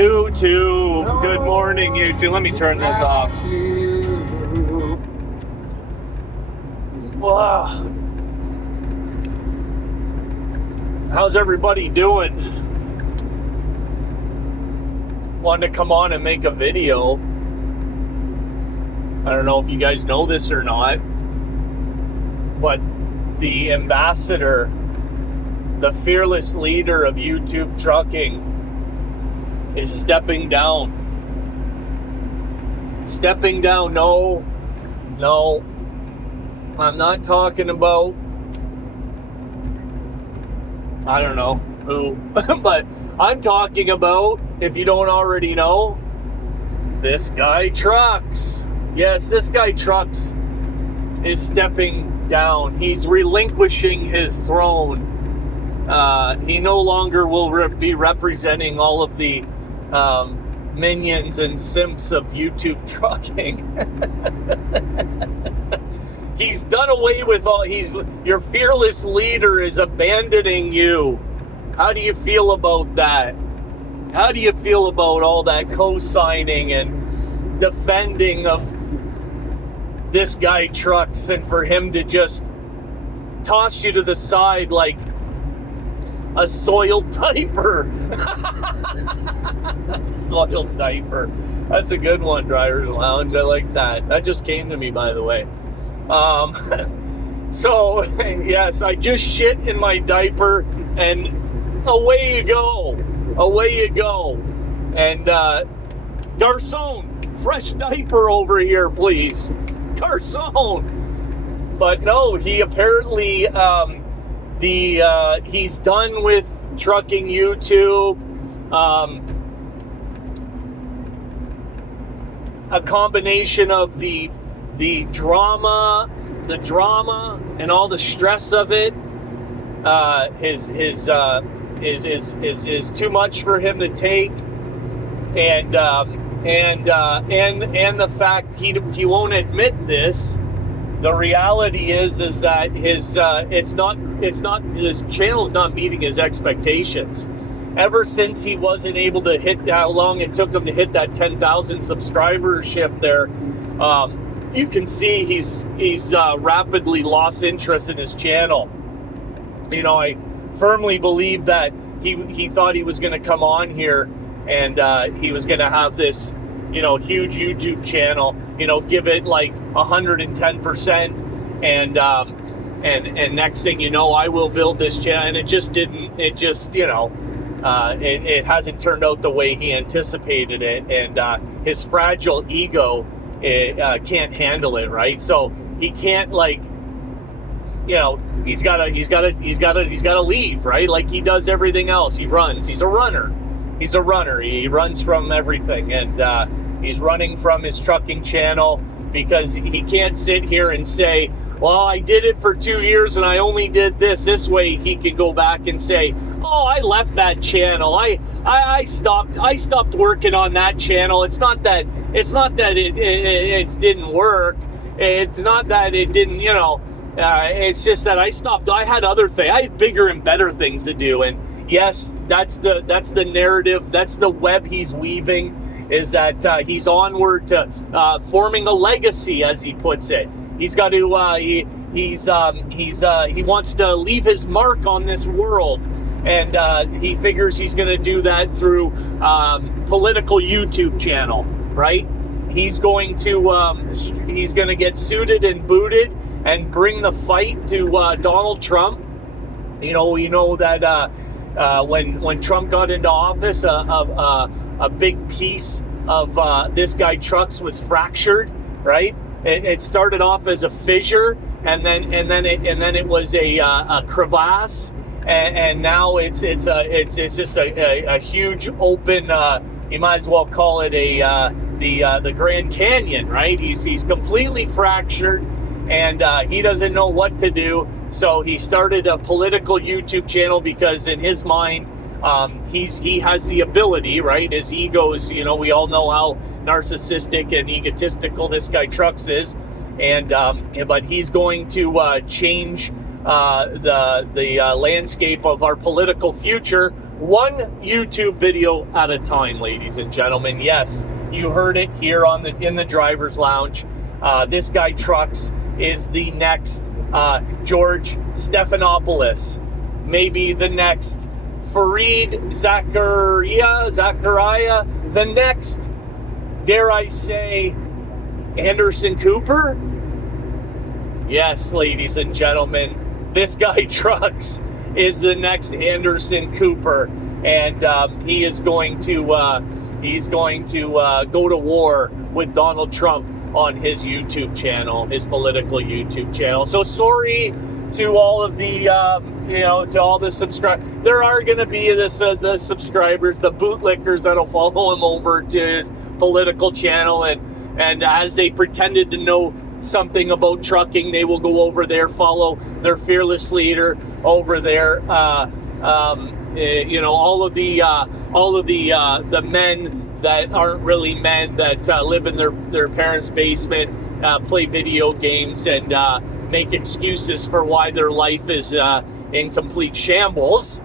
YouTube. Good morning, YouTube. Let me turn this off. Wow. How's everybody doing? Wanted to come on and make a video. I don't know if you guys know this or not, but the ambassador, the fearless leader of YouTube trucking, is stepping down. Stepping down. No, I'm not talking about, I don't know who, but I'm talking about, if you don't already know, this guy Trucks. Yes, this guy Trucks is stepping down. He's relinquishing his throne. He no longer will be representing all of the minions and simps of YouTube trucking. He's done away with all. Your fearless leader is abandoning you. How do you feel about that? How do you feel about all that co-signing and defending of this guy Trucks, and for him to just toss you to the side like a soiled diaper? Soiled diaper. That's a good one, Driver's Lounge. I like that. That just came to me, by the way. So, yes, I just shit in my diaper, and away you go. Away you go. And, Garcon, fresh diaper over here, please. Garcon. But no, he apparently, he's done with trucking YouTube. A combination of the drama and all the stress of it is too much for him to take, and the fact he won't admit this. The reality is that his channel's not meeting his expectations. Ever since he wasn't able to hit how long it took him to hit that 10,000 subscribership there, you can see he's rapidly lost interest in his channel. You know, I firmly believe that he thought he was going to come on here and he was going to have this, you know, huge YouTube channel, you know, give it like 110%, and next thing you know, I will build this channel, and it just didn't. It just, you know, it hasn't turned out the way he anticipated it, and his fragile ego can't handle it, right? So he can't, like, you know, he's got to leave, right? Like he does everything else. He runs. He's a runner. He runs from everything, and he's running from his trucking channel because he can't sit here and say, well, I did it for 2 years and I only did this. This way he could go back and say, oh, I left that channel. I stopped working on that channel. It's not that it didn't work. It's not that it didn't, you know, it's just that I stopped. I had other things. I had bigger and better things to do. And yes, that's the narrative. That's the web he's weaving, is that he's onward to forming a legacy, as he puts it. He's got to. He wants to leave his mark on this world, and he figures he's going to do that through political YouTube channel, right? He's going to get suited and booted and bring the fight to Donald Trump. You know that when Trump got into office, a big piece of this guy Trucks was fractured, right? It started off as a fissure, and then it was a crevasse, and now it's just a huge open. You might as well call it the Grand Canyon, right? He's completely fractured, and he doesn't know what to do. So he started a political YouTube channel because in his mind, he has the ability, right? His ego's, you know, we all know how narcissistic and egotistical this guy Trucks is, and but he's going to change the landscape of our political future, one YouTube video at a time, ladies and gentlemen. Yes, you heard it here in the driver's lounge. This guy Trucks is the next George Stephanopoulos, maybe the next Fareed Zachariah, the next, dare I say, Anderson Cooper? Yes, ladies and gentlemen, this guy Trucks is the next Anderson Cooper, and he is going to go to war with Donald Trump on his YouTube channel, his political YouTube channel. So sorry to all of the to all the subscribers. There are going to be the subscribers, the bootlickers that'll follow him over to his political channel, and as they pretended to know something about trucking, they will go over there, follow their fearless leader over there. All of the men that aren't really men, that live in their parents' basement, play video games, and make excuses for why their life is in complete shambles,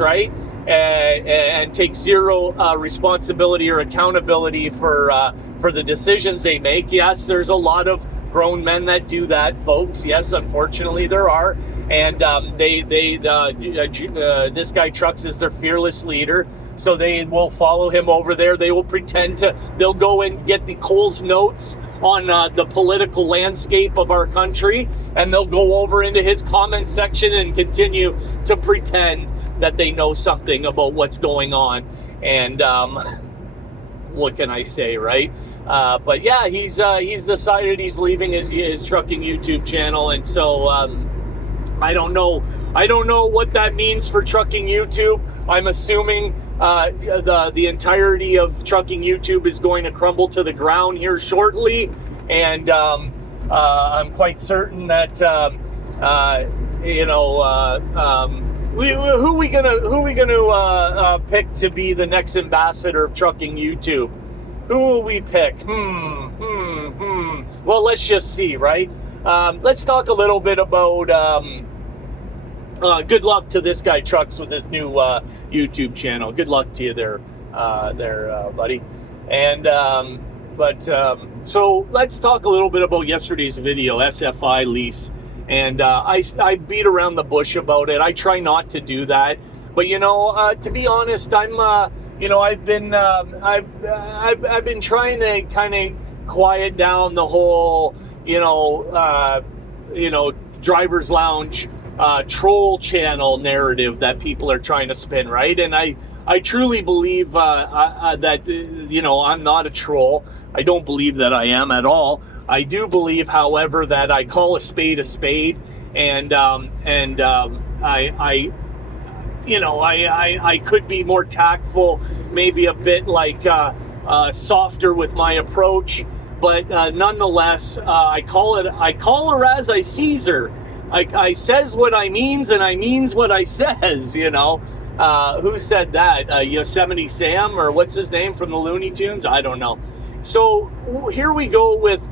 right? And take zero responsibility or accountability for the decisions they make. Yes, there's a lot of grown men that do that, folks. Yes, unfortunately there are, and this guy Trucks is their fearless leader. So they will follow him over there. They will they'll go and get the Coles notes on the political landscape of our country, and they'll go over into his comment section and continue to pretend that they know something about what's going on. And what can I say, right? But yeah, he's decided he's leaving his trucking YouTube channel, and so I don't know what that means for trucking YouTube. I'm assuming the entirety of trucking YouTube is going to crumble to the ground here shortly, and I'm quite certain that who we gonna pick to be the next ambassador of trucking YouTube? Who will we pick? Well, let's just see, right? Let's talk a little bit about. Good luck to this guy Trucks with his new YouTube channel. Good luck to you there, buddy. And so let's talk a little bit about yesterday's video, FeArLeSS. And I beat around the bush about it. I try not to do that, but to be honest, I've been trying to kind of quiet down the whole driver's lounge troll channel narrative that people are trying to spin, right? And I truly believe that I'm not a troll. I don't believe that I am at all. I do believe, however, that I call a spade, and I could be more tactful, maybe a bit like softer with my approach, but nonetheless, I call her as I sees her. I says what I means, and I means what I says. Who said that? Yosemite Sam, or what's his name from the Looney Tunes? I don't know. So here we go with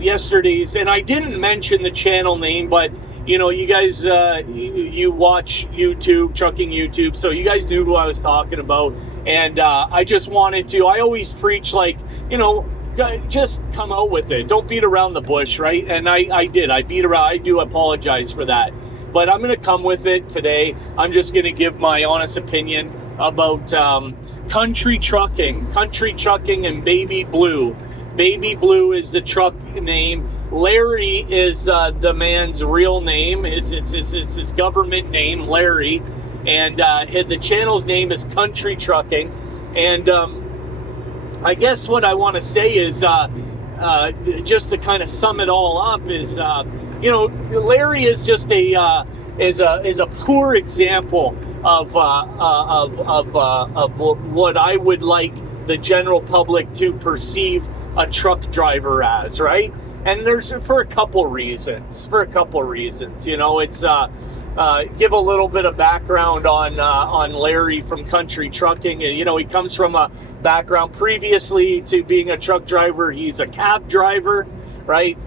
yesterday's, and I didn't mention the channel name, but you guys you watch YouTube, trucking YouTube, so you guys knew who I was talking about, and I just wanted to. I always preach, like, just come out with it. Don't beat around the bush, right? And I did. I beat around. I do apologize for that, but I'm going to come with it today. I'm just going to give my honest opinion about country trucking, and Baby Blue. Baby Blue is the truck name. LArRy is the man's real name. It's his government name, LArRy, and the channel's name is Country Trucking. And I guess what I want to say is, just to kind of sum it all up, is LArRy is just a poor example of what I would like the general public to perceive a truck driver as, right? And there's for a couple reasons. It's give a little bit of background on LArRy from Country Trucking. He comes from a background previously to being a truck driver. He's a cab driver, right?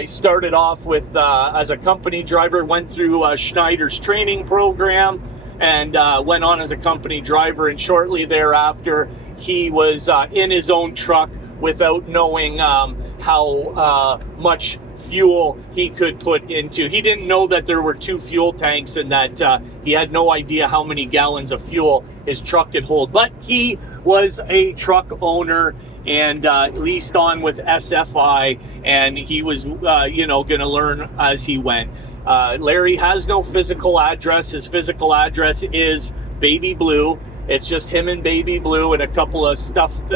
He started off with as a company driver, went through Schneider's training program, and went on as a company driver. And shortly thereafter, he was in his own truck without knowing how much fuel he could put into. He didn't know that there were 2 fuel tanks, and that he had no idea how many gallons of fuel his truck could hold. But he was a truck owner and leased on with SFI, and he was going to learn as he went. Larry has no physical address. His physical address is Baby Blue. It's just him and Baby Blue and a couple of stuffed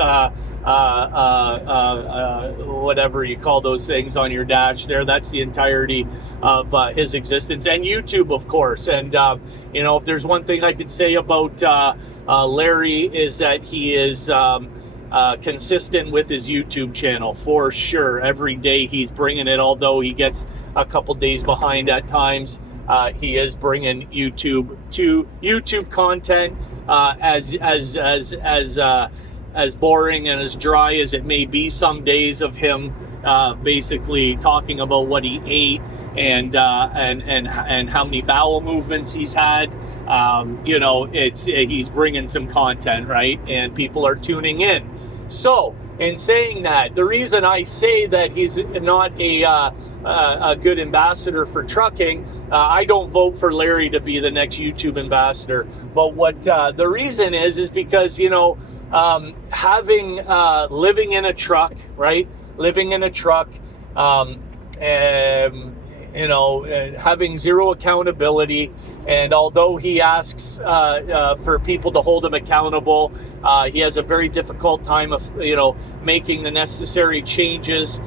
whatever you call those things on your dash there. That's the entirety of his existence. And YouTube, of course. And if there's one thing I could say about Larry, is that he is consistent with his YouTube channel for sure. Every day he's bringing it, although he gets a couple days behind at times. He is bringing YouTube content, as boring and as dry as it may be some days, of him basically talking about what he ate and how many bowel movements he's had. He's bringing some content, right? And people are tuning in. So, in saying that, the reason I say that he's not a good ambassador for trucking, I don't vote for Larry to be the next YouTube ambassador. But what the reason is because, having living in a truck, right? Living in a truck, having zero accountability. And although he asks for people to hold him accountable, he has a very difficult time of, making the necessary changes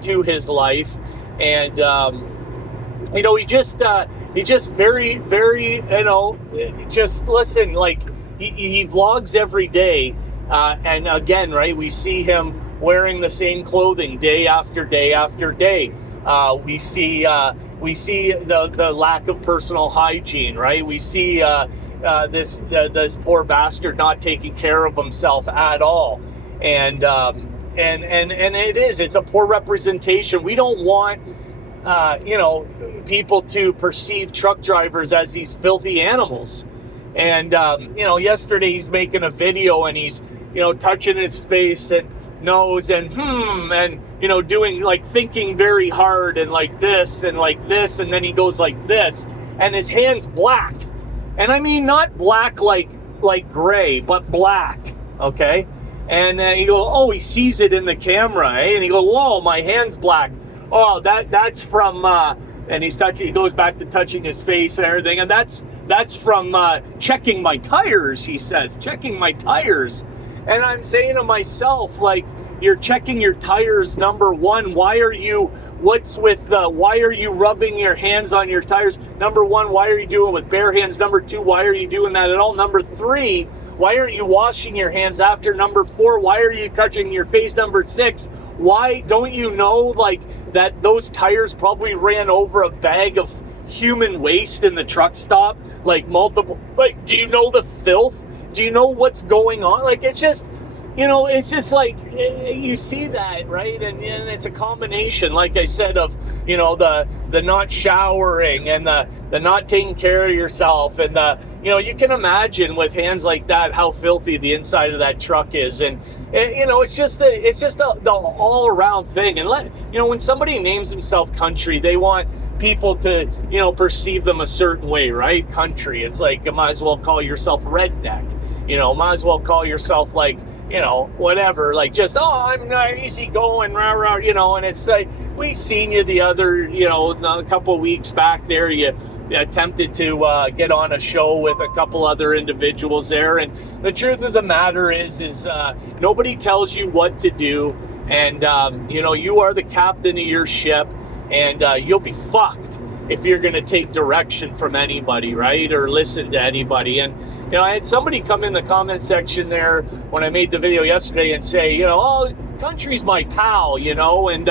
to his life. And, he just very, very, just listen, like he vlogs every day. And again, right, we see him wearing the same clothing day after day after day. We see the lack of personal hygiene, right? We see this poor bastard not taking care of himself at all, and it's a poor representation. We don't want people to perceive truck drivers as these filthy animals. And yesterday he's making a video and he's touching his face and nose and doing, like, thinking very hard and like this, and then he goes like this, and his hand's black. And I mean, not black like gray, but black, okay? And he goes, he sees it in the camera, eh? And he goes, whoa, my hand's black. Oh, that's from and he goes back to touching his face and everything, and that's from checking my tires, he says, checking my tires. And I'm saying to myself, like, you're checking your tires, number one. Why are you rubbing your hands on your tires? Number one, why are you doing it with bare hands? Number two, why are you doing that at all? Number three, why aren't you washing your hands after? Number four, why are you touching your face? Number six, why don't you know, like, that those tires probably ran over a bag of human waste in the truck stop? Like, multiple, like, do you know the filth? Do you know what's going on? Like, it's just, it's just like, you see that, right? And it's a combination, like I said, of, the not showering and the not taking care of yourself. And you can imagine with hands like that, how filthy the inside of that truck is. And it's just the all around thing. And when somebody names himself country, they want people to, perceive them a certain way, right? Country. It's like, you might as well call yourself redneck. Might as well call yourself, like, whatever, like, just, I'm easy going, rah, rah, and it's like, we seen you the other, a couple of weeks back there, you attempted to get on a show with a couple other individuals there, and the truth of the matter is nobody tells you what to do, and, you are the captain of your ship, and you'll be fucked if you're going to take direction from anybody, right, or listen to anybody. And I had somebody come in the comment section there when I made the video yesterday and say, country's my pal, and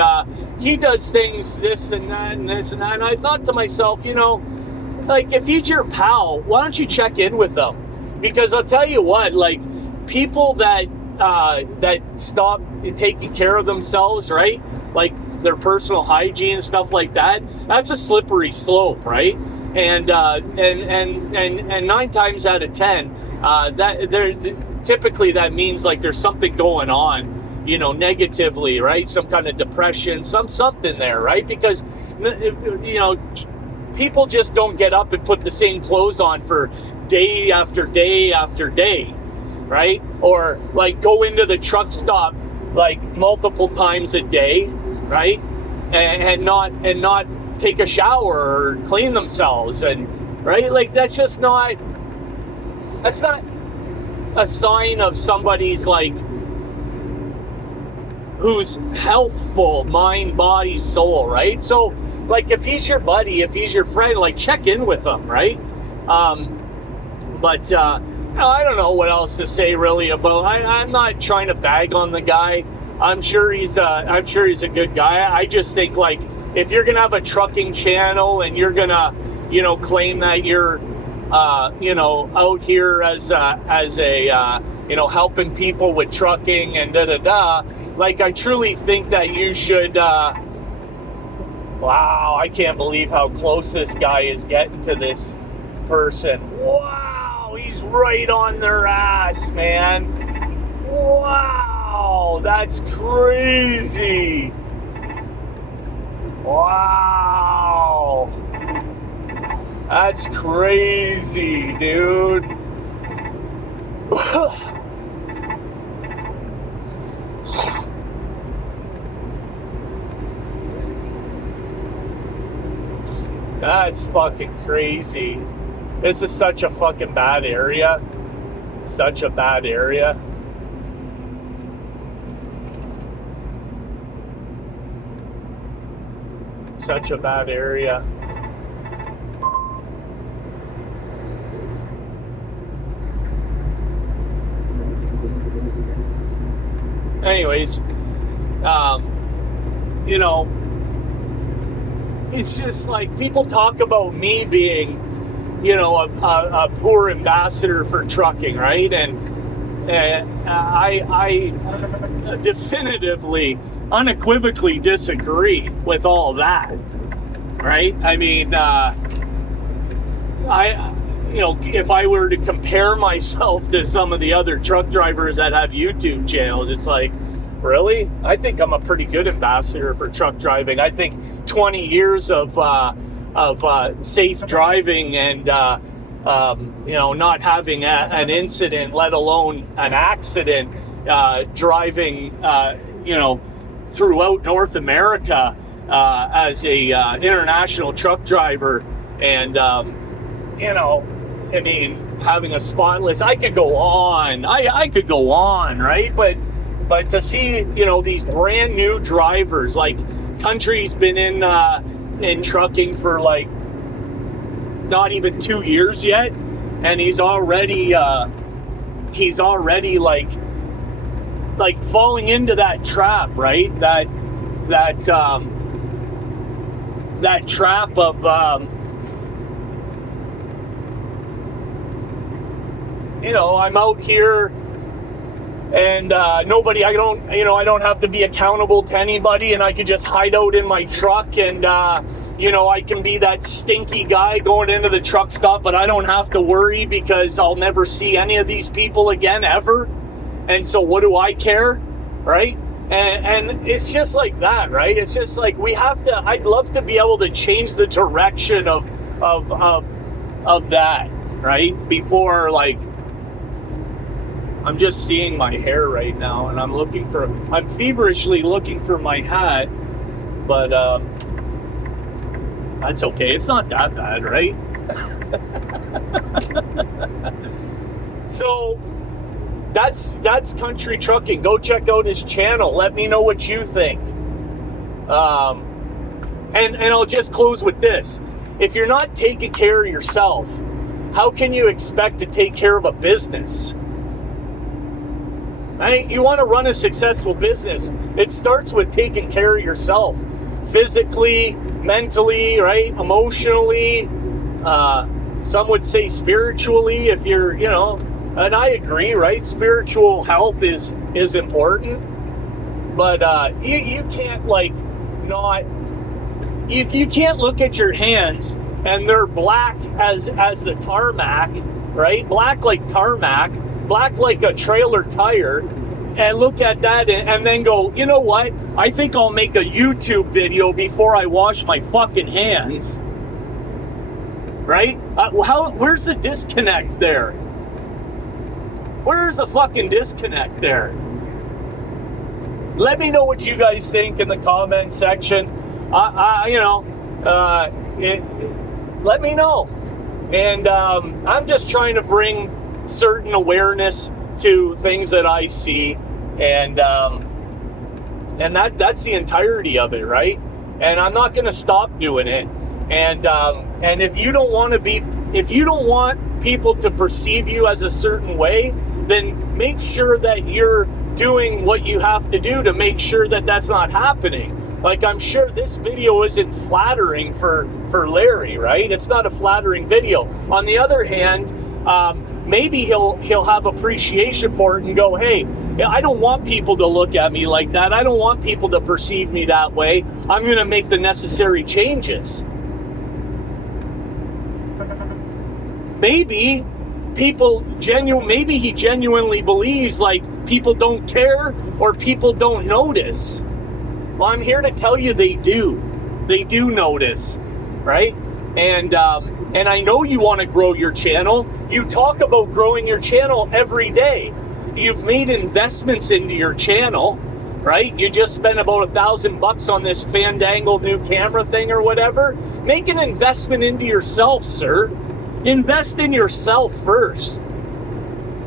he does things this and that and this and that. And I thought to myself, like, if he's your pal, why don't you check in with them? Because I'll tell you what, like, people that stop taking care of themselves, right? Like their personal hygiene and stuff like that, that's a slippery slope, right? And 9 times out of 10, typically that means like there's something going on, you know, negatively, right? Some kind of depression, something there, right? Because, you know, people just don't get up and put the same clothes on for day after day after day, right? Or like go into the truck stop like multiple times a day, right? And not take a shower or clean themselves, and right, like that's not a sign of somebody's like who's healthful, mind, body, soul, right? So like if he's your buddy, if he's your friend, like check in with him, right? But I don't know what else to say really about. I'm not trying to bag on the guy. I'm sure he's a good guy. I just think like if you're gonna have a trucking channel and you're gonna, you know, claim that you're, you know, out here as a you know, helping people with trucking and like I truly think that you should. Wow, I can't believe how close this guy is getting to this person. Wow, he's right on their ass, man. Wow, that's crazy. Wow. That's crazy, dude. That's fucking crazy. This is such a fucking bad area. Such a bad area. Such a bad area. Anyways, you know, it's just like people talk about me being, you know, a poor ambassador for trucking, right? And I definitively, unequivocally disagree with all that, right? I mean, you know, if I were to compare myself to some of the other truck drivers that have YouTube channels, it's like, really? I think I'm a pretty good ambassador for truck driving. I think 20 years of safe driving and, you know, not having an incident, let alone an accident, driving, you know, throughout North America as a international truck driver, and you know, I mean, having a spotless, I could go on, I could go on, right? But to see, you know, these brand new drivers, like Country's been in trucking for like not even 2 years yet, and he's already like falling into that trap, right? That trap of you know, I'm out here and nobody, I don't have to be accountable to anybody, and I can just hide out in my truck, and you know, I can be that stinky guy going into the truck stop, but I don't have to worry because I'll never see any of these people again ever. And so what do I care, right? And it's just like that, right? It's just like we have to, I'd love to be able to change the direction of that, right? Before, like, I'm just seeing my hair right now, and I'm feverishly looking for my hat, but that's okay. It's not that bad, right? So that's Country Trucking. Go check out his channel. Let me know what you think. And I'll just close with this. If you're not taking care of yourself, how can you expect to take care of a business? Right? You want to run a successful business, it starts with taking care of yourself. Physically, mentally, right? Emotionally, some would say spiritually, if you're, you know, and I agree, right? Spiritual health is important, but you can't, like, not, you can't look at your hands and they're black as the tarmac, right? Black like tarmac, black like a trailer tire, and look at that and then go, you know what? I think I'll make a YouTube video before I wash my fucking hands. Right? Where's the disconnect there? Where's the fucking disconnect there? Let me know what you guys think in the comment section. Let me know. And I'm just trying to bring certain awareness to things that I see, and that's the entirety of it, right? And I'm not going to stop doing it. And if you don't want people to perceive you as a certain way, then make sure that you're doing what you have to do to make sure that that's not happening. Like, I'm sure this video isn't flattering for Larry, right? It's not a flattering video. On the other hand, maybe he'll have appreciation for it and go, hey, I don't want people to look at me like that. I don't want people to perceive me that way. I'm going to make the necessary changes. Maybe he genuinely believes like people don't care or people don't notice. Well, I'm here to tell you they do. They do notice, right? And I know you want to grow your channel. You talk about growing your channel every day. You've made investments into your channel, right? You just spent about $1,000 on this Fandangle new camera thing or whatever. Make an investment into yourself, sir. Invest in yourself first.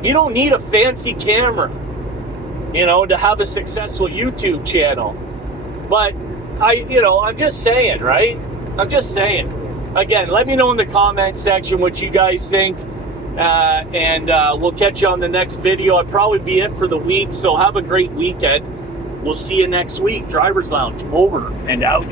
You don't need a fancy camera, to have a successful YouTube channel. But I'm just saying, right? I'm just saying. Again, let me know in the comment section what you guys think, and we'll catch you on the next video. I'll probably be it for the week, so have a great weekend. We'll see you next week. Driver's Lounge over and out.